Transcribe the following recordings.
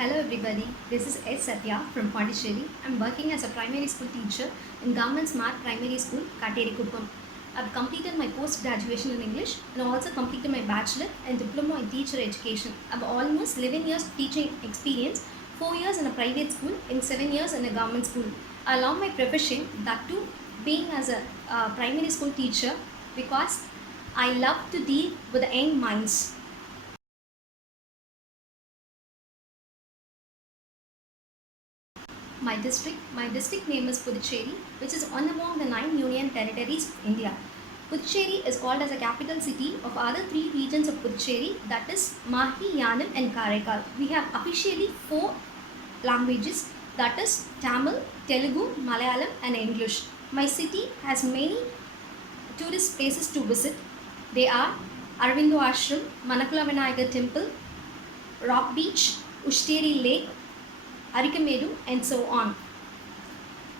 Hello everybody, this is S. Satya from Pondicherry. I'm working as a primary school teacher in Government Smart Primary School, Kateri Kuppam. I've completed my post-graduation in English and also completed my bachelor and diploma in teacher education. I've almost 11 years of teaching experience, 4 years in a private school and 7 years in a government school. I love my profession, that too being as a primary school teacher, because I love to deal with the young minds. My district name is Puducherry, which is one among the 9 union territories of India. Puducherry is called as a capital city of other three regions of Puducherry, that is Mahi, Yanam and Karaikal. We have officially four languages, that is Tamil, Telugu, Malayalam and English. My city has many tourist places to visit. They are Aravindo Ashram, Manakula Vinayagar Temple, Rock Beach, Ushteri Lake, Arikamedu and so on.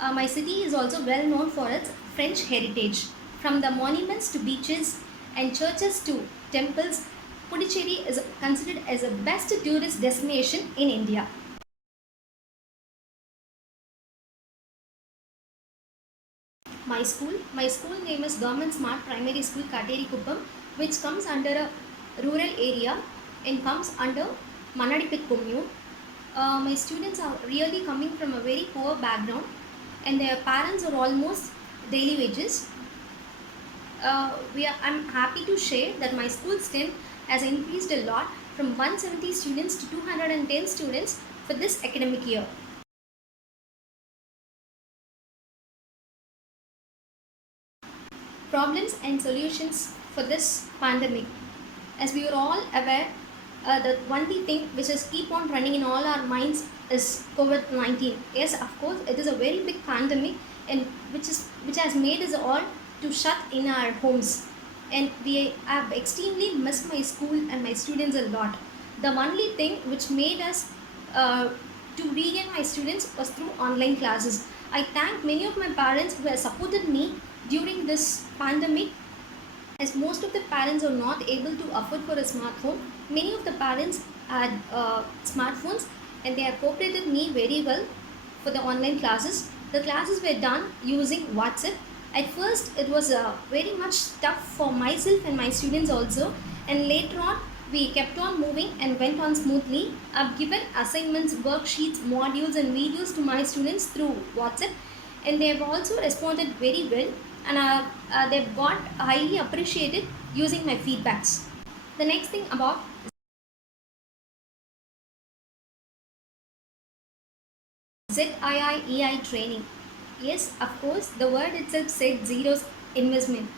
My city is also well known for its French heritage. From the monuments to beaches and churches to temples, Puducherry is considered as the best tourist destination in India. My school name is Government Smart Primary School, Kateri Kuppam, which comes under a rural area and comes under Manadipet commune. My students are really coming from a very poor background and their parents are almost daily wages. I'm happy to share that my school strength has increased a lot from 170 students to 210 students for this academic year. Problems and solutions for this pandemic. As we are all aware, the only thing which is keep on running in all our minds is COVID-19. Yes, of course, it is a very big pandemic, and which has made us all to shut in our homes. And we have extremely missed my school and my students a lot. The only thing which made us to regain my students was through online classes. I thank many of my parents who have supported me during this pandemic, as most of the parents are not able to afford for a smartphone. Many of the parents had smartphones and they have cooperated me very well for the online classes. The classes were done using WhatsApp. At first it was very much tough for myself and my students also, and later on we kept on moving and went on smoothly. I've given assignments, worksheets, modules and videos to my students through WhatsApp, and they have also responded very well, and they've got highly appreciated using my feedbacks. The next thing about ZIIEI training. Yes, of course, the word itself said zero's investment.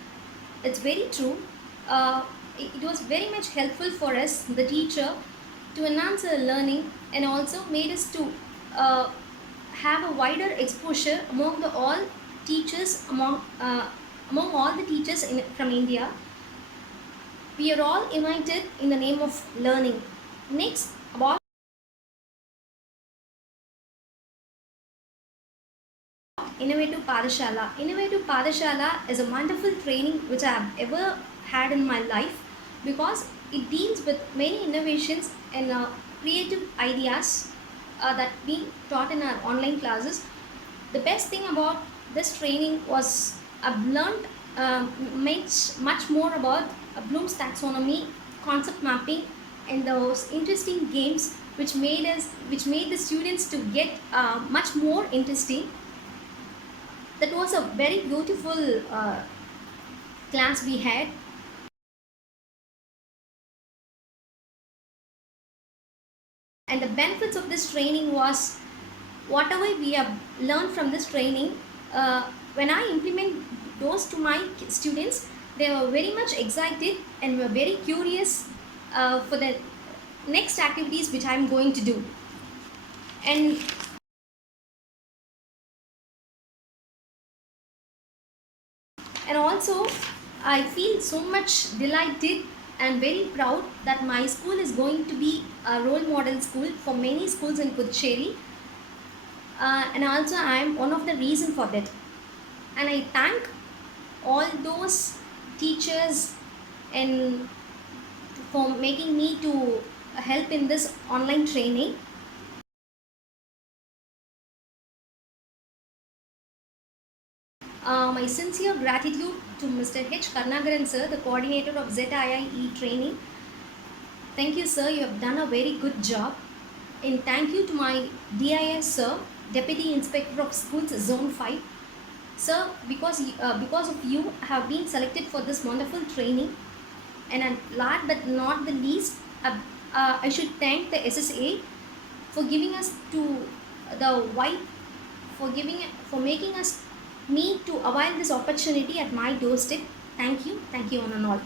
It's very true. It was very much helpful for us, the teacher, to enhance our learning and also made us to have a wider exposure among the all teachers among all the teachers from India. We are all united in the name of learning. Next, about Innovative Padashala. Innovative Padashala is a wonderful training which I have ever had in my life, because it deals with many innovations and creative ideas that being taught in our online classes. The best thing about this training was I've learned much more about Bloom's taxonomy, concept mapping, and those interesting games which made the students to get much more interesting. That was a very beautiful class we had. And the benefits of this training was, whatever we have learned from this training, when I implement those to my students, they were very much excited and were very curious for the next activities which I am going to do. And also I feel so much delighted and very proud that my school is going to be a role model school for many schools in Puducherry, and also I am one of the reason for that. And I thank all those teachers and for making me to help in this online training. My sincere gratitude to Mr. H. Karnagaran sir, the coordinator of ZIIE training. Thank you, sir. You have done a very good job. And thank you to my DIS sir, Deputy Inspector of Schools Zone 5. Sir, because of you, I have been selected for this wonderful training. And last but not the least, I should thank the SSA for giving us to the white for making us me to avail this opportunity at my doorstep. Thank you one and all.